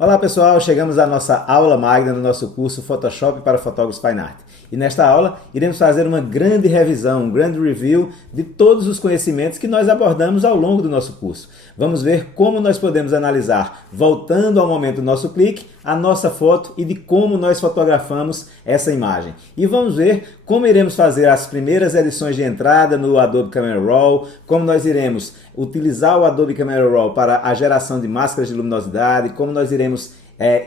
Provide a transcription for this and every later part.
Olá pessoal, chegamos à nossa aula magna no nosso curso Photoshop para fotógrafos Fine Art. E nesta aula iremos fazer uma grande revisão, um grande review de todos os conhecimentos que nós abordamos ao longo do nosso curso. Vamos ver como nós podemos analisar, voltando ao momento do nosso clique, a nossa foto e de como nós fotografamos essa imagem. E vamos ver como iremos fazer as primeiras edições de entrada no Adobe Camera Raw, como nós iremos utilizar o Adobe Camera Raw para a geração de máscaras de luminosidade, como nós iremos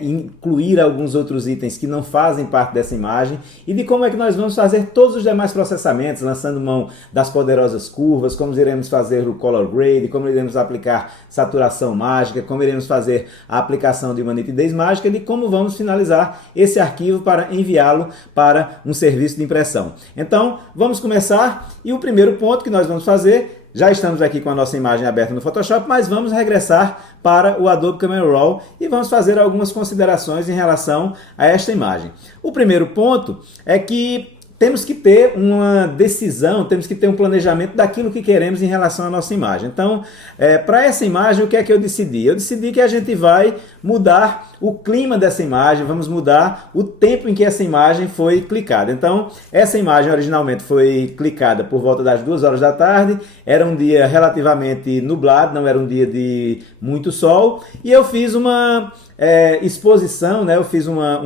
incluir alguns outros itens que não fazem parte dessa imagem e de como é que nós vamos fazer todos os demais processamentos, lançando mão das poderosas curvas, como iremos fazer o color grade, como iremos aplicar saturação mágica, como iremos fazer a aplicação de uma nitidez mágica e de como vamos finalizar esse arquivo para enviá-lo para um serviço de impressão. Então, vamos começar e o primeiro ponto que nós vamos fazer, já estamos aqui com a nossa imagem aberta no Photoshop, mas vamos regressar para o Adobe Camera Raw e vamos fazer algumas considerações em relação a esta imagem. O primeiro ponto é que temos que ter uma decisão, temos que ter um planejamento daquilo que queremos em relação à nossa imagem. Então, para essa imagem, o que é que eu decidi? Eu decidi que a gente vai mudar o clima dessa imagem, vamos mudar o tempo em que essa imagem foi clicada. Então, essa imagem originalmente foi clicada por volta das 2 horas da tarde, era um dia relativamente nublado, não era um dia de muito sol, e eu fiz uma exposição, né? Eu fiz uma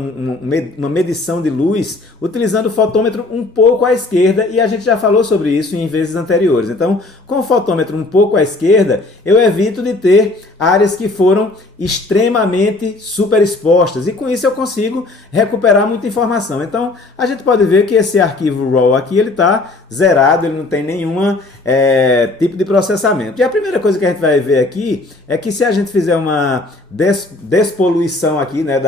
medição de luz utilizando o fotômetro um pouco à esquerda e a gente já falou sobre isso em vezes anteriores. Então, com o fotômetro um pouco à esquerda, eu evito de ter áreas que foram extremamente superexpostas e com isso eu consigo recuperar muita informação. Então, a gente pode ver que esse arquivo RAW aqui ele está zerado, ele não tem nenhum tipo de processamento. E a primeira coisa que a gente vai ver aqui é que se a gente fizer uma despoluição aqui, né,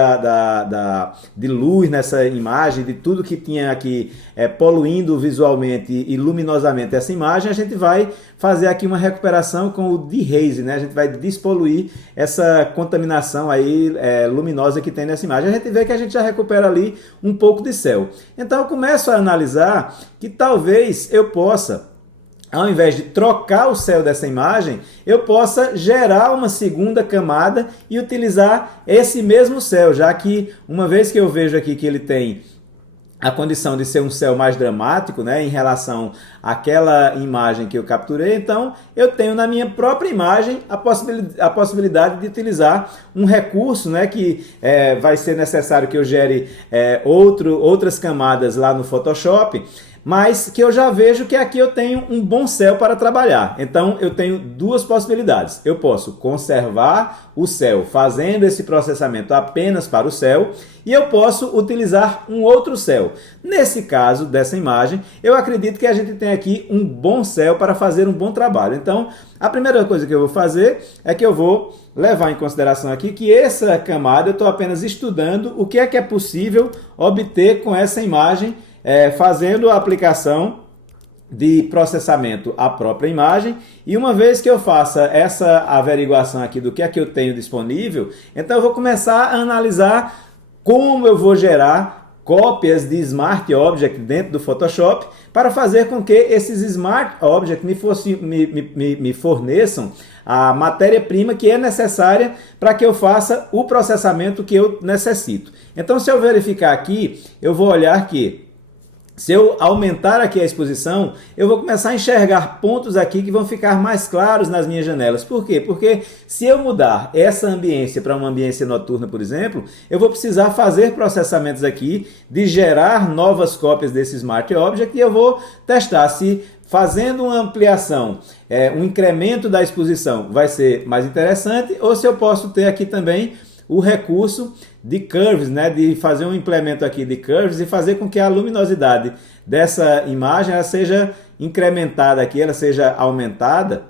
de luz nessa imagem, de tudo que tinha aqui poluindo visualmente e luminosamente essa imagem, a gente vai fazer aqui uma recuperação com o dehaze, né? A gente vai despoluir essa contaminação aí luminosa que tem nessa imagem. A gente vê que a gente já recupera ali um pouco de céu. Então eu começo a analisar que talvez eu possa, ao invés de trocar o céu dessa imagem, eu possa gerar uma segunda camada e utilizar esse mesmo céu, já que uma vez que eu vejo aqui que ele tem a condição de ser um céu mais dramático, né, em relação àquela imagem que eu capturei, então eu tenho na minha própria imagem a possibilidade de utilizar um recurso, né, que vai ser necessário que eu gere outras camadas lá no Photoshop, mas que eu já vejo que aqui eu tenho um bom céu para trabalhar. Então eu tenho duas possibilidades. Eu posso conservar o céu fazendo esse processamento apenas para o céu e eu posso utilizar um outro céu. Nesse caso dessa imagem, eu acredito que a gente tem aqui um bom céu para fazer um bom trabalho. Então a primeira coisa que eu vou fazer é que eu vou levar em consideração aqui que essa camada eu estou apenas estudando o que é possível obter com essa imagem fazendo a aplicação de processamento à própria imagem, e uma vez que eu faça essa averiguação aqui do que é que eu tenho disponível, então eu vou começar a analisar como eu vou gerar cópias de Smart Object dentro do Photoshop para fazer com que esses Smart Object me forneçam a matéria-prima que é necessária para que eu faça o processamento que eu necessito. Então, se eu verificar aqui, eu vou olhar que se eu aumentar aqui a exposição, eu vou começar a enxergar pontos aqui que vão ficar mais claros nas minhas janelas. Por quê? Porque se eu mudar essa ambiência para uma ambiência noturna, por exemplo, eu vou precisar fazer processamentos aqui de gerar novas cópias desse Smart Object e eu vou testar se fazendo uma ampliação, um incremento da exposição vai ser mais interessante ou se eu posso ter aqui também o recurso de curves, né, de fazer um implemento aqui de curves e fazer com que a luminosidade dessa imagem ela seja incrementada aqui, ela seja aumentada,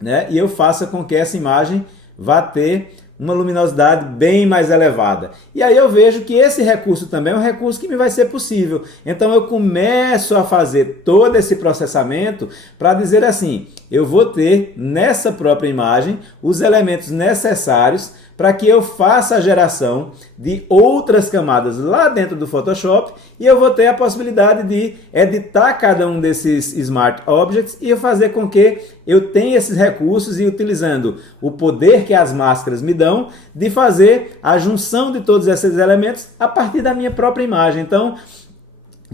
né, e eu faça com que essa imagem vá ter uma luminosidade bem mais elevada. E aí eu vejo que esse recurso também é um recurso que me vai ser possível. Então eu começo a fazer todo esse processamento para dizer assim, eu vou ter nessa própria imagem os elementos necessários para que eu faça a geração de outras camadas lá dentro do Photoshop e eu vou ter a possibilidade de editar cada um desses Smart Objects e fazer com que eu tenha esses recursos e utilizando o poder que as máscaras me dão de fazer a junção de todos esses elementos a partir da minha própria imagem. Então,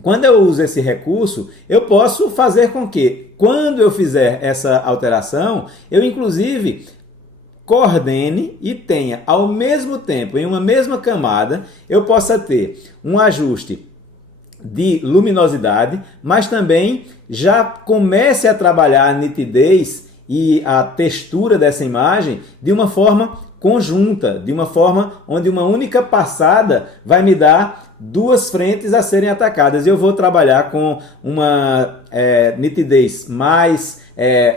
quando eu uso esse recurso, eu posso fazer com que, quando eu fizer essa alteração, eu inclusive coordene e tenha ao mesmo tempo, em uma mesma camada, eu possa ter um ajuste de luminosidade, mas também já comece a trabalhar a nitidez e a textura dessa imagem de uma forma conjunta, de uma forma onde uma única passada vai me dar duas frentes a serem atacadas. Eu vou trabalhar com uma nitidez mais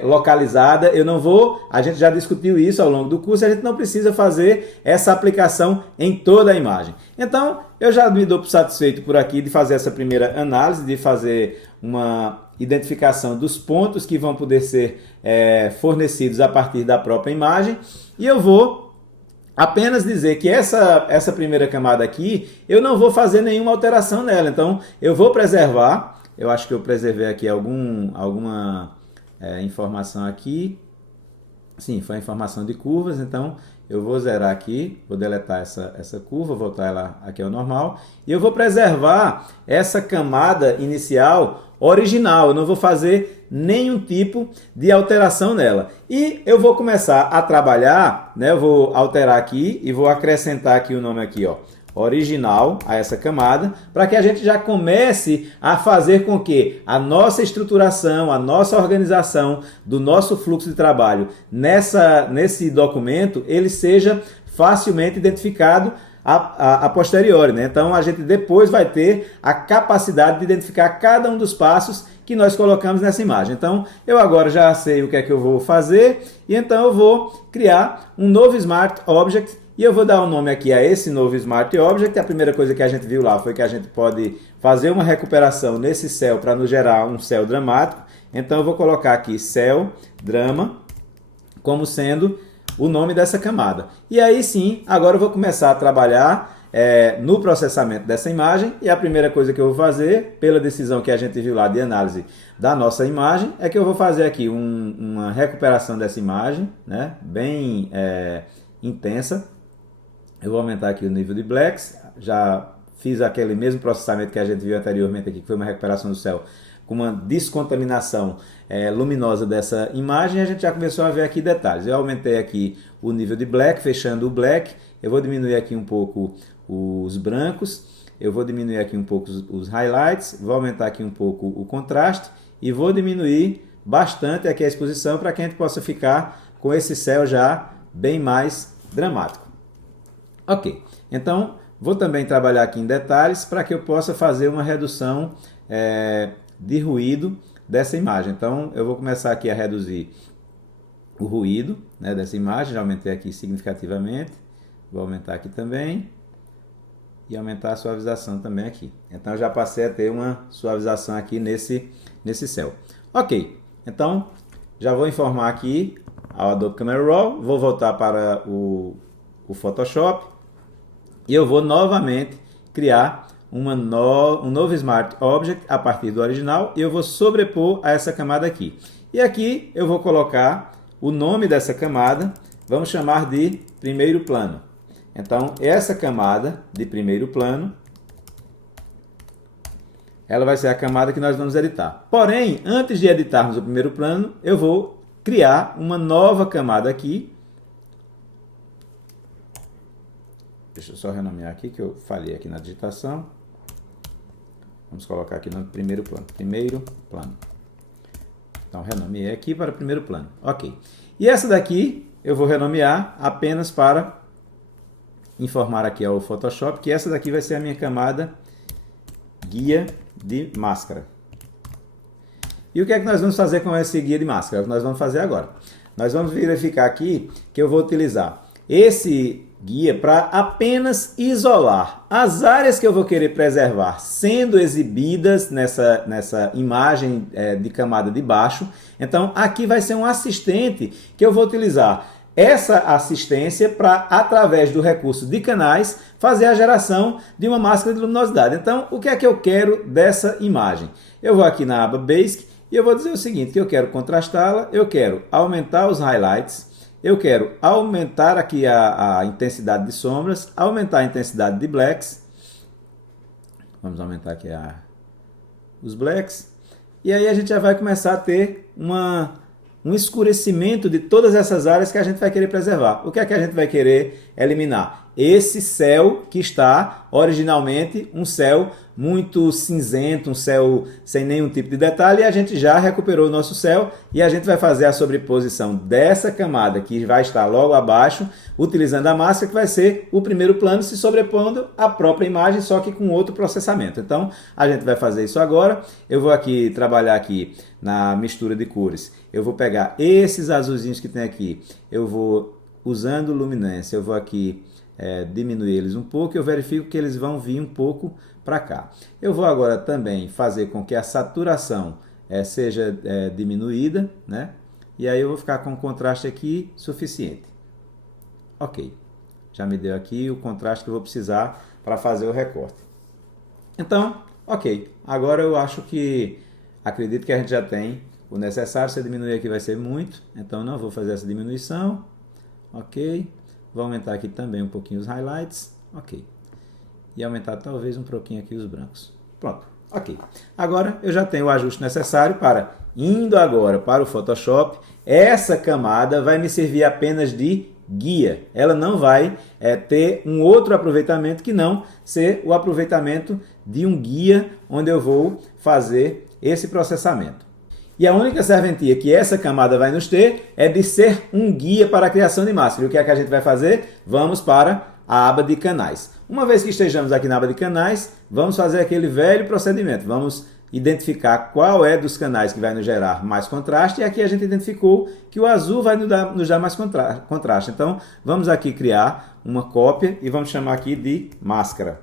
localizada. Eu não vou, a gente já discutiu isso ao longo do curso, a gente não precisa fazer essa aplicação em toda a imagem. Então, eu já me dou por satisfeito por aqui de fazer essa primeira análise, de fazer uma identificação dos pontos que vão poder ser fornecidos a partir da própria imagem. E eu vou apenas dizer que essa primeira camada aqui, eu não vou fazer nenhuma alteração nela. Então, eu vou preservar. Eu acho que eu preservei aqui alguma informação aqui. Sim, foi a informação de curvas. Então, eu vou zerar aqui, vou deletar essa curva, voltar ela aqui ao normal. E eu vou preservar essa camada inicial original. Eu não vou fazer nenhum tipo de alteração nela. E eu vou começar a trabalhar, né? Eu vou alterar aqui e vou acrescentar aqui o nome aqui, ó, original a essa camada, para que a gente já comece a fazer com que a nossa estruturação, a nossa organização do nosso fluxo de trabalho nesse documento, ele seja facilmente identificado a posteriori, né? Então a gente depois vai ter a capacidade de identificar cada um dos passos que nós colocamos nessa imagem. Então eu agora já sei o que é que eu vou fazer e então eu vou criar um novo Smart Object e eu vou dar um nome aqui a esse novo Smart Object. A primeira coisa que a gente viu lá foi que a gente pode fazer uma recuperação nesse céu para nos gerar um céu dramático. Então eu vou colocar aqui céu drama como sendo o nome dessa camada. E aí sim, agora eu vou começar a trabalhar no processamento dessa imagem. E a primeira coisa que eu vou fazer, pela decisão que a gente viu lá de análise da nossa imagem, é que eu vou fazer aqui uma recuperação dessa imagem, né, bem intensa. Eu vou aumentar aqui o nível de blacks. Já fiz aquele mesmo processamento que a gente viu anteriormente aqui, que foi uma recuperação do céu com uma descontaminação luminosa dessa imagem. A gente já começou a ver aqui detalhes. Eu aumentei aqui o nível de black, fechando o black. Eu vou diminuir aqui um pouco os brancos. Eu vou diminuir aqui um pouco os highlights. Vou aumentar aqui um pouco o contraste. E vou diminuir bastante aqui a exposição para que a gente possa ficar com esse céu já bem mais dramático. Ok, então vou também trabalhar aqui em detalhes para que eu possa fazer uma redução de ruído dessa imagem. Então eu vou começar aqui a reduzir o ruído, né, dessa imagem. Já aumentei aqui significativamente. Vou aumentar aqui também e aumentar a suavização também aqui. Então eu já passei a ter uma suavização aqui nesse céu. Ok, então já vou informar aqui ao Adobe Camera Raw. Vou voltar para o Photoshop e eu vou novamente criar um novo Smart Object a partir do original e eu vou sobrepor a essa camada aqui. E aqui eu vou colocar o nome dessa camada, vamos chamar de primeiro plano. Então essa camada de primeiro plano, ela vai ser a camada que nós vamos editar. Porém, antes de editarmos o primeiro plano, eu vou criar uma nova camada aqui. Deixa eu só renomear aqui que eu falhei aqui na digitação. Vamos colocar aqui no primeiro plano. Primeiro plano. Então, renomeei aqui para primeiro plano. Ok. E essa daqui eu vou renomear apenas para informar aqui ao Photoshop que essa daqui vai ser a minha camada guia de máscara. E o que é que nós vamos fazer com esse guia de máscara? É o que nós vamos fazer agora. Nós vamos verificar aqui que eu vou utilizar esse guia para apenas isolar as áreas que eu vou querer preservar sendo exibidas nessa imagem de camada de baixo. Então aqui vai ser um assistente que eu vou utilizar essa assistência para, através do recurso de canais, fazer a geração de uma máscara de luminosidade. Então, o que é que eu quero dessa imagem? Eu vou aqui na aba Basic e eu vou dizer o seguinte, que eu quero contrastá-la, eu quero aumentar os highlights, eu quero aumentar aqui a intensidade de sombras, aumentar a intensidade de blacks. Vamos aumentar aqui os blacks. E aí a gente já vai começar a ter um escurecimento de todas essas áreas que a gente vai querer preservar. O que é que a gente vai querer eliminar? Esse céu que está originalmente um céu muito cinzento, um céu sem nenhum tipo de detalhe, e a gente já recuperou o nosso céu e a gente vai fazer a sobreposição dessa camada que vai estar logo abaixo, utilizando a máscara que vai ser o primeiro plano se sobrepondo à própria imagem, só que com outro processamento. Então, a gente vai fazer isso agora. Eu vou aqui trabalhar aqui na mistura de cores. Eu vou pegar esses azulzinhos que tem aqui, eu vou, usando luminância, eu vou aqui diminuir eles um pouco, eu verifico que eles vão vir um pouco para cá. Eu vou agora também fazer com que a saturação seja diminuída, né? E aí eu vou ficar com um contraste aqui suficiente. Ok, já me deu aqui o contraste que eu vou precisar para fazer o recorte. Então, ok, agora eu acredito que a gente já tem o necessário. Se eu diminuir aqui vai ser muito, então não vou fazer essa diminuição. Ok, vou aumentar aqui também um pouquinho os highlights. Ok, e aumentar talvez um pouquinho aqui os brancos. Pronto, ok. Agora eu já tenho o ajuste necessário para, indo agora para o Photoshop, essa camada vai me servir apenas de guia. Ela não vai ter um outro aproveitamento que não ser o aproveitamento de um guia onde eu vou fazer esse processamento. E a única serventia que essa camada vai nos ter é de ser um guia para a criação de máscara. E o que é que a gente vai fazer? Vamos para a aba de canais. Uma vez que estejamos aqui na aba de canais, vamos fazer aquele velho procedimento. Vamos identificar qual é dos canais que vai nos gerar mais contraste. E aqui a gente identificou que o azul vai nos dar mais contraste. Então, vamos aqui criar uma cópia e vamos chamar aqui de máscara.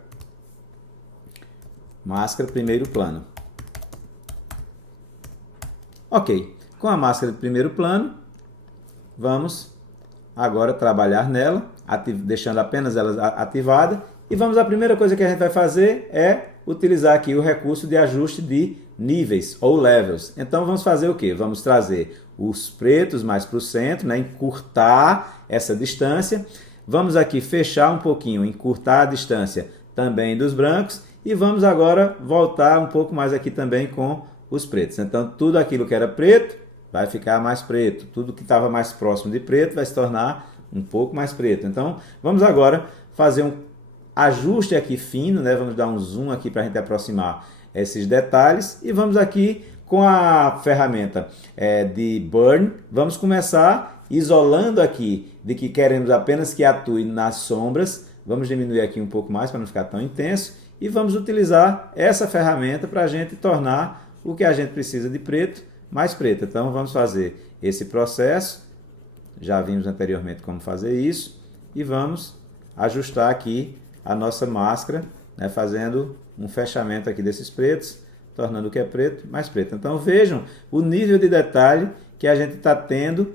Máscara primeiro plano. Ok, com a máscara de primeiro plano, vamos agora trabalhar nela, deixando apenas ela ativada. E a primeira coisa que a gente vai fazer é utilizar aqui o recurso de ajuste de níveis ou levels. Então vamos fazer o quê? Vamos trazer os pretos mais para o centro, né? Encurtar essa distância. Vamos aqui fechar um pouquinho, encurtar a distância também dos brancos. E vamos agora voltar um pouco mais aqui também com os pretos. Então tudo aquilo que era preto vai ficar mais preto. Tudo que estava mais próximo de preto vai se tornar um pouco mais preto. Então vamos agora fazer um ajuste aqui fino, né? Vamos dar um zoom aqui para a gente aproximar esses detalhes. E vamos aqui com a ferramenta de Burn, vamos começar isolando aqui de que queremos apenas que atue nas sombras. Vamos diminuir aqui um pouco mais para não ficar tão intenso. E vamos utilizar essa ferramenta para a gente tornar o que a gente precisa de preto mais preto. Então vamos fazer esse processo. Já vimos anteriormente como fazer isso. E vamos ajustar aqui a nossa máscara, né, fazendo um fechamento aqui desses pretos, tornando o que é preto mais preto. Então vejam o nível de detalhe que a gente está tendo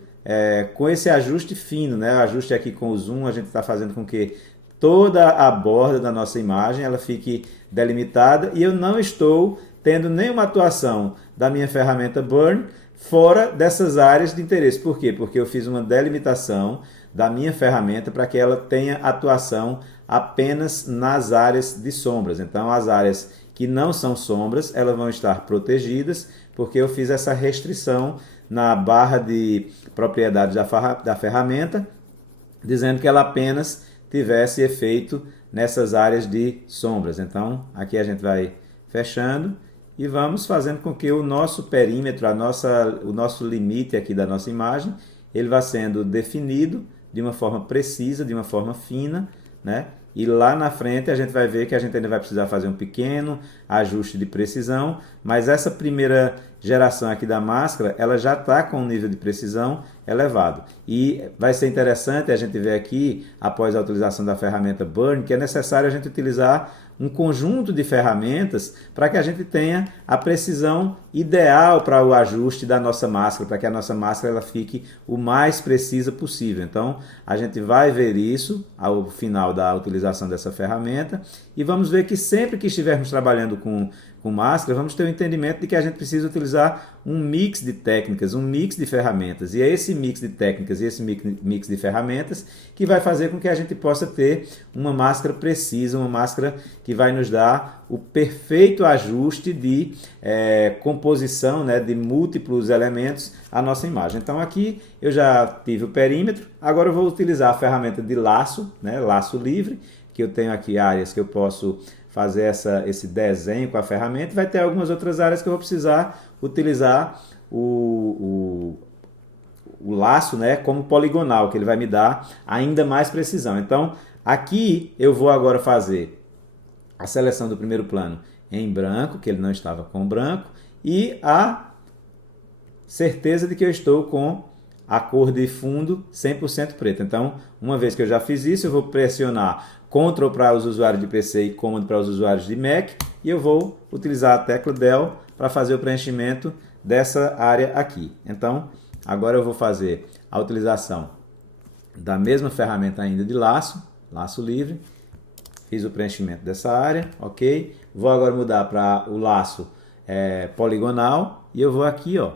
com esse ajuste fino, né? O ajuste aqui com o zoom, a gente está fazendo com que toda a borda da nossa imagem ela fique delimitada, e eu não estou tendo nenhuma atuação da minha ferramenta Burn fora dessas áreas de interesse. Por quê? Porque eu fiz uma delimitação da minha ferramenta para que ela tenha atuação apenas nas áreas de sombras. Então, as áreas que não são sombras, elas vão estar protegidas, porque eu fiz essa restrição na barra de propriedades da ferramenta, dizendo que ela apenas tivesse efeito nessas áreas de sombras. Então, aqui a gente vai fechando e vamos fazendo com que o nosso perímetro, o nosso limite aqui da nossa imagem, ele vá sendo definido de uma forma precisa, de uma forma fina, né? E lá na frente a gente vai ver que a gente ainda vai precisar fazer um pequeno ajuste de precisão, mas essa primeira geração aqui da máscara, ela já está com um nível de precisão elevado. E vai ser interessante a gente ver aqui, após a utilização da ferramenta Burn, que é necessário a gente utilizar um conjunto de ferramentas para que a gente tenha a precisão ideal para o ajuste da nossa máscara, para que a nossa máscara ela fique o mais precisa possível. Então, a gente vai ver isso ao final da utilização dessa ferramenta e vamos ver que sempre que estivermos trabalhando com máscara, vamos ter o entendimento de que a gente precisa utilizar um mix de técnicas, um mix de ferramentas. E é esse mix de técnicas e esse mix de ferramentas que vai fazer com que a gente possa ter uma máscara precisa, uma máscara que vai nos dar o perfeito ajuste de composição, né, de múltiplos elementos à nossa imagem. Então aqui eu já tive o perímetro, agora eu vou utilizar a ferramenta de laço, né, laço livre, que eu tenho aqui áreas que eu posso fazer esse desenho com a ferramenta. Vai ter algumas outras áreas que eu vou precisar utilizar o laço, né, como poligonal, que ele vai me dar ainda mais precisão. Então, aqui eu vou agora fazer a seleção do primeiro plano em branco, que ele não estava com branco, e a certeza de que eu estou com a cor de fundo 100% preta. Então, uma vez que eu já fiz isso, eu vou pressionar Ctrl para os usuários de PC e Command para os usuários de Mac, e eu vou utilizar a tecla Del para fazer o preenchimento dessa área aqui. Então, agora eu vou fazer a utilização da mesma ferramenta ainda de laço livre. Fiz o preenchimento dessa área, ok? Vou agora mudar para o laço poligonal e eu vou aqui, ó,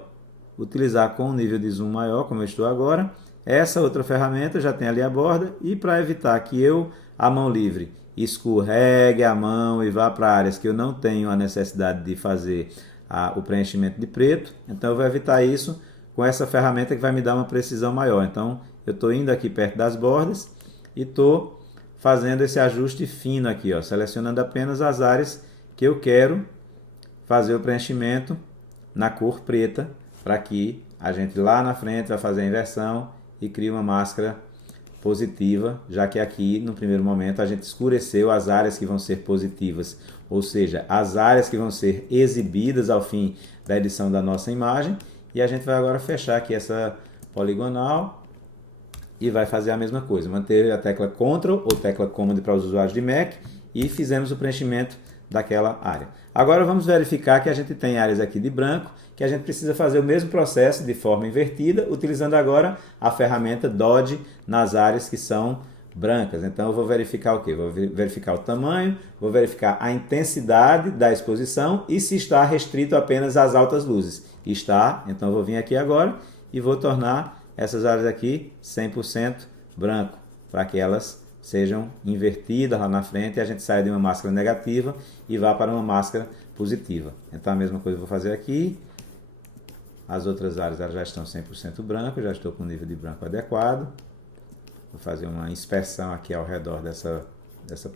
utilizar com um nível de zoom maior, como eu estou agora. Essa outra ferramenta já tem ali a borda, e para evitar que eu, a mão livre, escorregue a mão e vá para áreas que eu não tenho a necessidade de fazer o preenchimento de preto, então eu vou evitar isso com essa ferramenta que vai me dar uma precisão maior. Então eu estou indo aqui perto das bordas e estou fazendo esse ajuste fino aqui, ó, selecionando apenas as áreas que eu quero fazer o preenchimento na cor preta, para que a gente lá na frente vai fazer a inversão e crie uma máscara positiva, já que aqui no primeiro momento a gente escureceu as áreas que vão ser positivas, ou seja, as áreas que vão ser exibidas ao fim da edição da nossa imagem, e a gente vai agora fechar aqui essa poligonal e vai fazer a mesma coisa, manter a tecla Ctrl ou tecla Command para os usuários de Mac e fizemos o preenchimento daquela área. Agora vamos verificar que a gente tem áreas aqui de branco, que a gente precisa fazer o mesmo processo de forma invertida, utilizando agora a ferramenta Dodge nas áreas que são brancas. Então eu vou verificar o quê? Vou verificar o tamanho, vou verificar a intensidade da exposição e se está restrito apenas às altas luzes. Está, então eu vou vir aqui agora e vou tornar essas áreas aqui 100% branco, para que elas sejam invertidas lá na frente e a gente saia de uma máscara negativa e vá para uma máscara positiva. Então a mesma coisa eu vou fazer aqui. As outras áreas elas já estão 100% branco, já estou com o nível de branco adequado. Vou fazer uma inspeção aqui ao redor dessa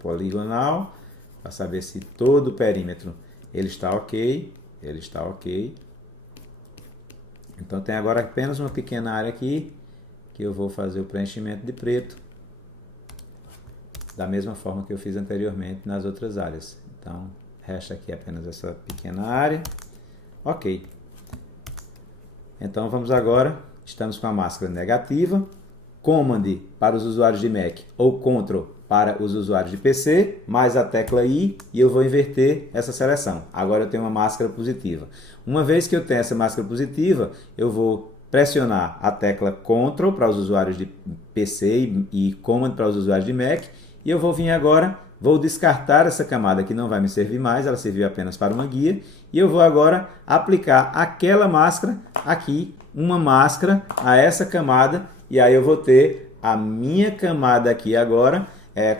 poligonal, para saber se todo o perímetro ele está ok. Ele está ok. Então tem agora apenas uma pequena área aqui, que eu vou fazer o preenchimento de preto, da mesma forma que eu fiz anteriormente nas outras áreas. Então resta aqui apenas essa pequena área. Ok. Então vamos agora, estamos com a máscara negativa, Command para os usuários de Mac ou Ctrl para os usuários de PC, mais a tecla I, e eu vou inverter essa seleção. Agora eu tenho uma máscara positiva. Uma vez que eu tenho essa máscara positiva, eu vou pressionar a tecla Ctrl para os usuários de PC e Command para os usuários de Mac, e eu vou vir agora, vou descartar essa camada que não vai me servir mais, ela serviu apenas para uma guia, e eu vou agora aplicar aquela máscara aqui, uma máscara a essa camada, e aí eu vou ter a minha camada aqui agora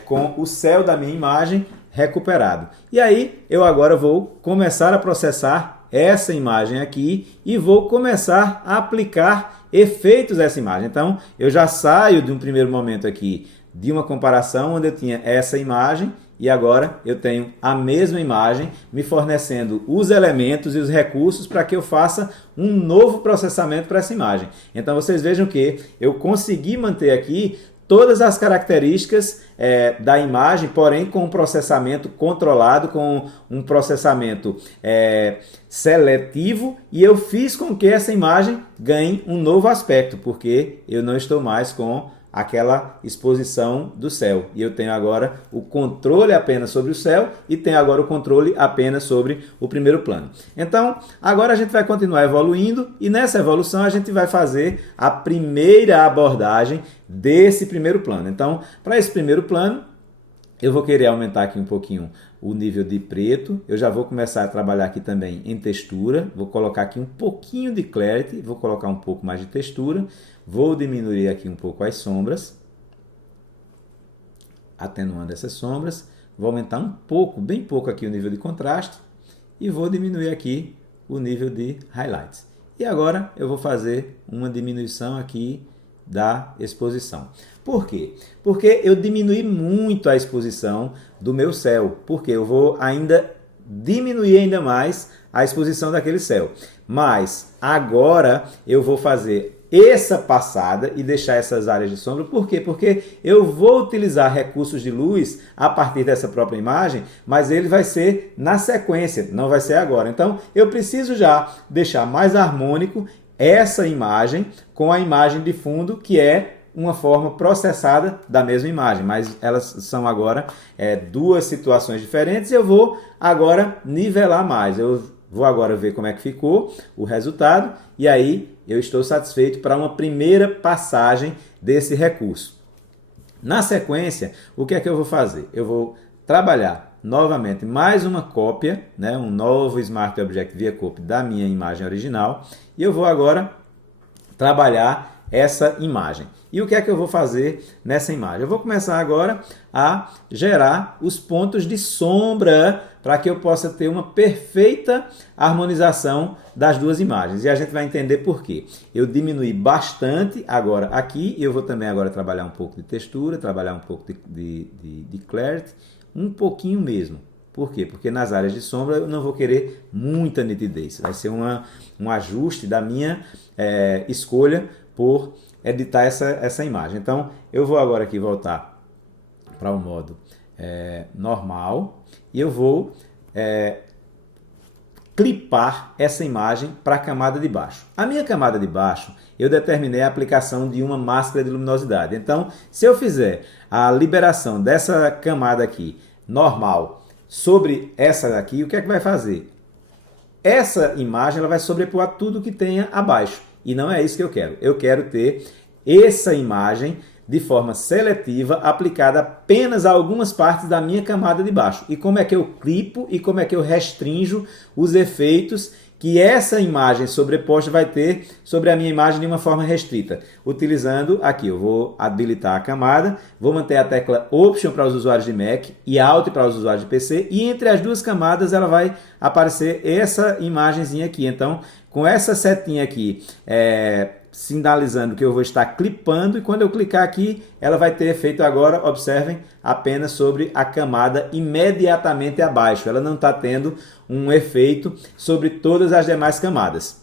com o céu da minha imagem recuperado. E aí eu agora vou começar a processar essa imagem aqui e vou começar a aplicar efeitos a essa imagem. Então eu já saio de um primeiro momento aqui de uma comparação onde eu tinha essa imagem e agora eu tenho a mesma imagem me fornecendo os elementos e os recursos para que eu faça um novo processamento para essa imagem. Então vocês vejam que eu consegui manter aqui todas as características da imagem, porém com um processamento controlado, com um processamento seletivo, e eu fiz com que essa imagem ganhe um novo aspecto, porque eu não estou mais com aquela exposição do céu. E eu tenho agora o controle apenas sobre o céu e tenho agora o controle apenas sobre o primeiro plano. Então, agora a gente vai continuar evoluindo e nessa evolução a gente vai fazer a primeira abordagem desse primeiro plano. Então, para esse primeiro plano, eu vou querer aumentar aqui um pouquinho o nível de preto. Eu já vou começar a trabalhar aqui também em textura. Vou colocar aqui um pouquinho de clarity, vou colocar um pouco mais de textura. Vou diminuir aqui um pouco as sombras, atenuando essas sombras. Vou aumentar um pouco, bem pouco aqui o nível de contraste. E vou diminuir aqui o nível de highlights. E agora eu vou fazer uma diminuição aqui da exposição. Por quê? Porque eu diminui muito a exposição do meu céu, porque eu vou ainda diminuir ainda mais a exposição daquele céu. Mas agora eu vou fazer essa passada e deixar essas áreas de sombra. Por quê? Porque eu vou utilizar recursos de luz a partir dessa própria imagem, mas ele vai ser na sequência, não vai ser agora. Então eu preciso já deixar mais harmônico essa imagem com a imagem de fundo, que é uma forma processada da mesma imagem, mas elas são agora duas situações diferentes. Eu vou agora nivelar mais, eu vou agora ver como é que ficou o resultado e aí eu estou satisfeito para uma primeira passagem desse recurso. Na sequência, o que é que eu vou fazer? Eu vou trabalhar novamente mais uma cópia, né, um novo Smart Object Via Copy da minha imagem original e eu vou agora trabalhar essa imagem. E o que é que eu vou fazer nessa imagem? Eu vou começar agora a gerar os pontos de sombra para que eu possa ter uma perfeita harmonização das duas imagens. E a gente vai entender por quê. Eu diminui bastante agora aqui, e eu vou também agora trabalhar um pouco de textura, trabalhar um pouco de clarity, um pouquinho mesmo. Por quê? Porque nas áreas de sombra eu não vou querer muita nitidez. Vai ser um ajuste da minha escolha por editar essa imagem. Então, eu vou agora aqui voltar para o modo normal e eu vou clipar essa imagem para a camada de baixo. A minha camada de baixo, eu determinei a aplicação de uma máscara de luminosidade. Então, se eu fizer a liberação dessa camada aqui, normal, sobre essa daqui, o que é que vai fazer? Essa imagem ela vai sobrepor a tudo que tenha abaixo. E não é isso que eu quero. Eu quero ter essa imagem de forma seletiva, aplicada apenas a algumas partes da minha camada de baixo. E como é que eu clipo e como é que eu restringo os efeitos que essa imagem sobreposta vai ter sobre a minha imagem de uma forma restrita. Utilizando aqui, eu vou habilitar a camada, vou manter a tecla Option para os usuários de Mac e Alt para os usuários de PC, e entre as duas camadas ela vai aparecer essa imagenzinha aqui. Então, com essa setinha aqui, sinalizando que eu vou estar clipando, e quando eu clicar aqui, ela vai ter efeito agora, observem, apenas sobre a camada imediatamente abaixo. Ela não está tendo um efeito sobre todas as demais camadas.